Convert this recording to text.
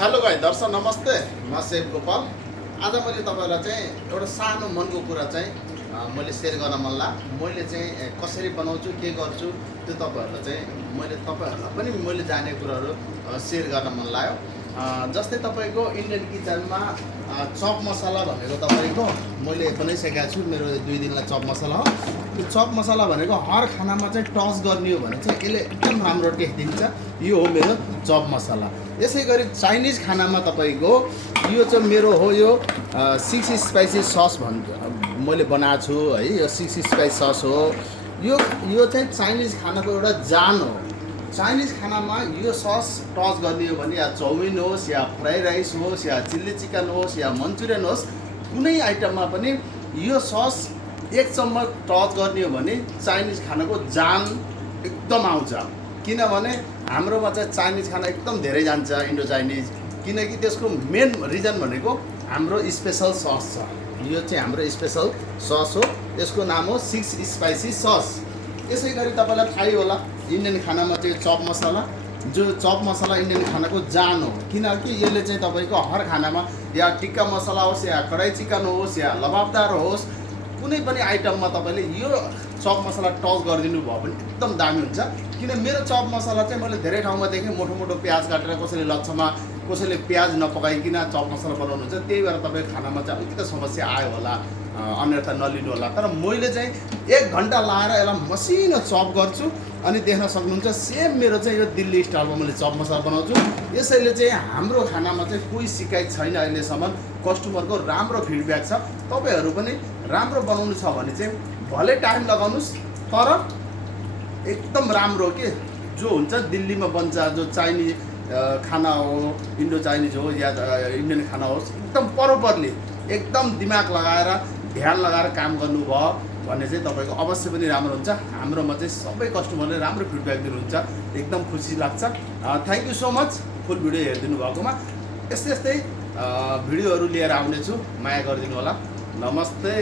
Hello भाइ दर्शक नमस्ते, म सेफ गोपाल। आज मैले तपाईँलाई चाहिँ एउटा सानो मनको कुरा चाहिँ मैले सेयर गर्न मन लाग्यो। मैले चाहिँ कसरी बनाउँछु, के गर्छु, त्यो तपाईँहरूलाई पनि मैले जाने कुराहरू सेयर गर्न मन लाग्यो। जस्तै तपाईँको इन्डियन किचनमा चप मसला भनेको तपाईँको मैले बनाइसकेको छु। मेरो 2 दिनलाई चप मसला हो। त्यो चप मसला भनेको हर खानामा चाहिँ टच गर्ने हो भने चाहिँ यसले एकदम राम्रो टेस्ट दिन्छ। यो हो मेरो चप मसला। यसै गरी चाइनिज खानामा तपाईँको यो चाहिँ मेरो हो, यो 6 स्पाइसी सस मैले बनाएको छु है। यो 6 स्पाइस सस हो। यो चाहिँ चाइनिज खानाको एउटा जान हो। चाइनिज खानामा यो सस टच गर्ने हो भने या चाउमिन होस्, या फ्राई राइस होस्, या चिल्ली चिकन होस्, या मन्चुरियन होस्, कुनै आइटममा पनि यो सस 1 चम्मच टच गर्ने हो भने चाइनिज खानाको जान एकदम आउँछ। किनभने हाम्रोमा चाहिँ चाइनिज खाना एकदम धेरै जान्छ, इन्डो चाइनिज। किनकि त्यसको मेन रिजन भनेको हाम्रो स्पेसल सस छ। यो चाहिँ हाम्रो स्पेसल सस हो। यसको नाम हो 6 स्पाइसी सस। यसै गरी तपाईँलाई थाहै होला, इन्डियन खानामा चाहिँ चप मसला, जो चप मसला इन्डियन खानाको जान हो। किनकि यसले चाहिँ तपाईँको हर खानामा या टिक्का मसला होस्, या कडाई चिकन होस्, या लबाबदार होस्, कुनै पनि आइटममा तपाईँले यो चप मसला टच गरिदिनु भयो भने एकदम दामी हुन्छ। किन मेरो चप मसला चाहिँ मैले धेरै ठाउँमा देखेँ, मोटो मोटो प्याज काटेर कसैले लच्छामा, कसैले प्याज नपकाइकन चप मसला बनाउनुहुन्छ। त्यही भएर तपाईँ खानामा चाहिँ अलिकति समस्या आयो होला, अन्यथा नलिनु होला। तर मैले चाहिँ 1 घन्टा लाएर यसलाई मसिनो चप गर्छु। अनि देख्न सक्नुहुन्छ सेम मेरो चाहिँ यो दिल्ली स्टाइलमा मैले चप मसला बनाउँछु। यसैले चाहिँ हाम्रो खानामा चाहिँ कोही शिकायत छैन अहिलेसम्म। कस्टमरको राम्रो फिडब्याक छ। तपाईँहरू पनि राम्रो बनाउनु छ भने चाहिँ भले टाइम लगाउनुहोस्, तर एकदम राम्रो के जो हुन्छ दिल्लीमा बन्छ, जो चाइनिज खाना हो, इन्डो चाइनिज हो, या इन्डियन खाना होस्, एकदम प्रपरली एकदम दिमाग लगाएर ध्यान लगाएर काम गर्नुभयो भने चाहिँ तपाईँको अवश्य पनि राम्रो हुन्छ। हाम्रोमा चाहिँ सबै कस्टमरले राम्रो फिडब्याक दिनुहुन्छ, एकदम खुसी लाग्छ। Thank you so much full video हेरिदिनु भएकोमा। यस्तै भिडियोहरू लिएर आउनेछु, माया गरिदिनु होला। नमस्ते।